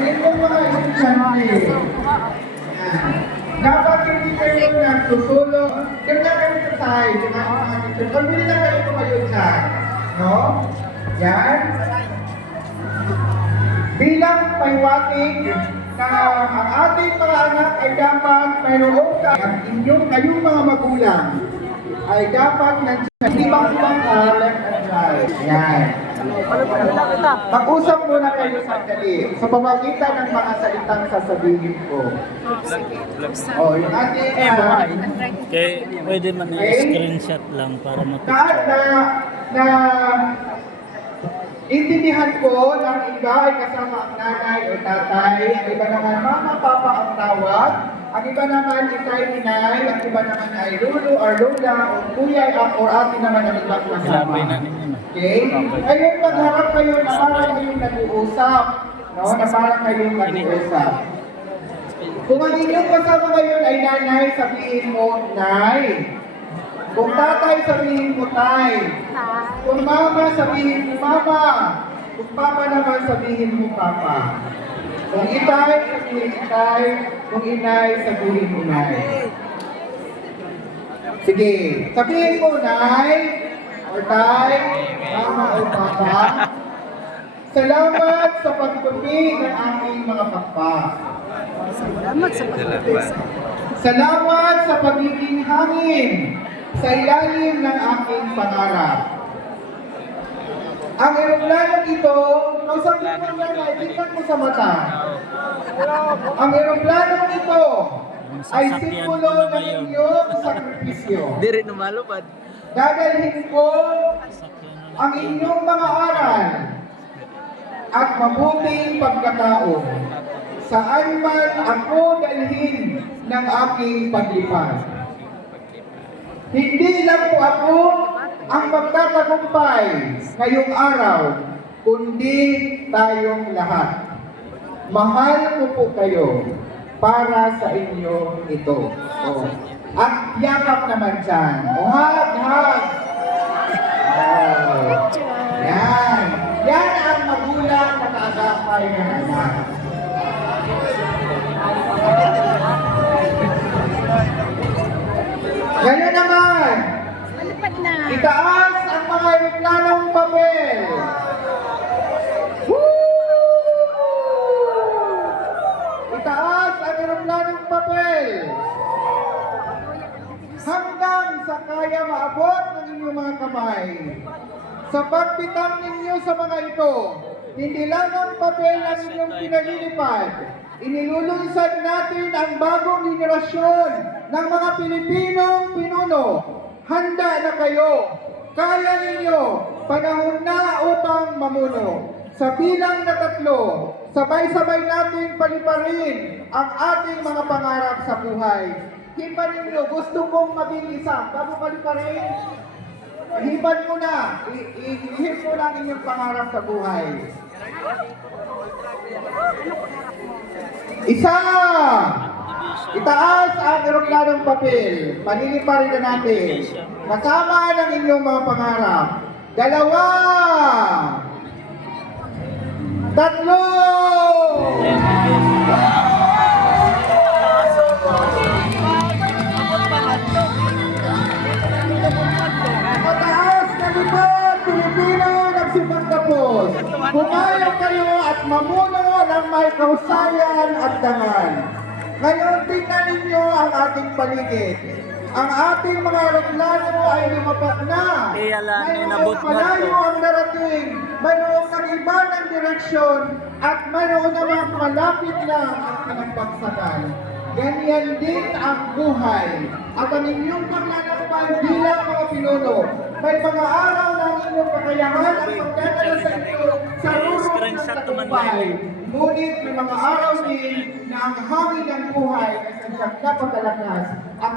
inyong mga estudyante, dapat hindi kayo nagsusulo. Ganda kayo sa side, pamili na kayo tumayo dyan. No? Yan. Bilang paiwating na ang ating mga anak ay dapat mayroong kayong mga magulang ay dapat nagsibang-bang left and right. Yan. Mag-usap muna kayo sandali sa pamamagitan ng mga salitang sasabihin ko. Oh, yung ating Okay, pwede man i-screenshot lang para na intindihan ko ng iba ay kasama ang nanay o tatay, ang iba naman mama, papa ang tawag, ang iba naman itay, inay, ang iba naman ay lulu or lola o kuya o ate naman ang ibang kasama. Okay? Ngayon magharap kayo na parang kayong nag-uusap. No? Na parang kayong nag-uusap. Kung ang inyong kasama ngayon ay nanay, sabihin mo, nay. Kung tatay, sabihin mo, tay. Kung mama, sabihin mo, mama. Kung papa naman, sabihin mo, papa. Kung itay, sabihin itay. Kung inay, sabihin mo, inay. Sige, sabihin mo, nay, or tay, mama o papa. Salamat sa pagtupig ng aking mga pakpak. Salamat sa pagiging hangin sa ilalim ng aking pangarap. Ang eroplanong ito, nausapin mo lang, ipitan mo sa mata. Ang eroplanong ito ay simbolo ng inyong sakripisyo. Diri numalupad. Dadalhin ko ang inyong mga aral at mabuting pagkatao saan man ako dalhin ng aking paglipad. Hindi lang po ako ang magtatagumpay ngayong araw, kundi tayong lahat. Mahal ko po kayo para sa inyo ito. Oh. At yakap naman dyan. Oh, hug, hug. Oh. Yan. Yan ang magulang na kaagapay ng anak. Ganyan naman. Itaas ang mga eroplanong papel. Woo! Itaas ang eroplanong papel. Hanggang sa kaya maabot ng inyong mga kamay. Sa pagbitang ninyo sa mga ito, hindi lang ang papel ang inyong pinalilipad. Inilulunsad natin ang bagong henerasyon ng mga Pilipinong pinuno. Handa na kayo. Kaya ninyo. Panahon na upang mamuno. Sa bilang na 3, sabay-sabay natin paliparin ang ating mga pangarap sa buhay. Hipan ninyo, gusto kong maging isa. Bago paliparin, hipan mo na. Ihip mo lang inyong pangarap sa buhay. Isa! Itaas ang eroplanong papel. Paniliparin na natin. Kasama ng inyong mga pangarap. 2! 3! Mataas na lipad, Pilipino, nagsipagtapos. Pumayag kayo at mamuno ng may kausayan at dangal. Ngayon, tingnan ninyo ang ating paligid. Ang ating mga eroplano ay lumapat na. Mayroong malayo ang narating. Mayroong nag-iba ng direksyon at mayroon namang malapit lang ang pinagbagsakan. Ganyan din ang buhay. At ang inyong paglalakbay bilang mga pinuno, may mga araw na ang inyong kakayahan at pagdadala sa inyo sa rurong ng tagumpay. Ngunit may mga araw din na ang hangin ng buhay ay sadyang napakalakas at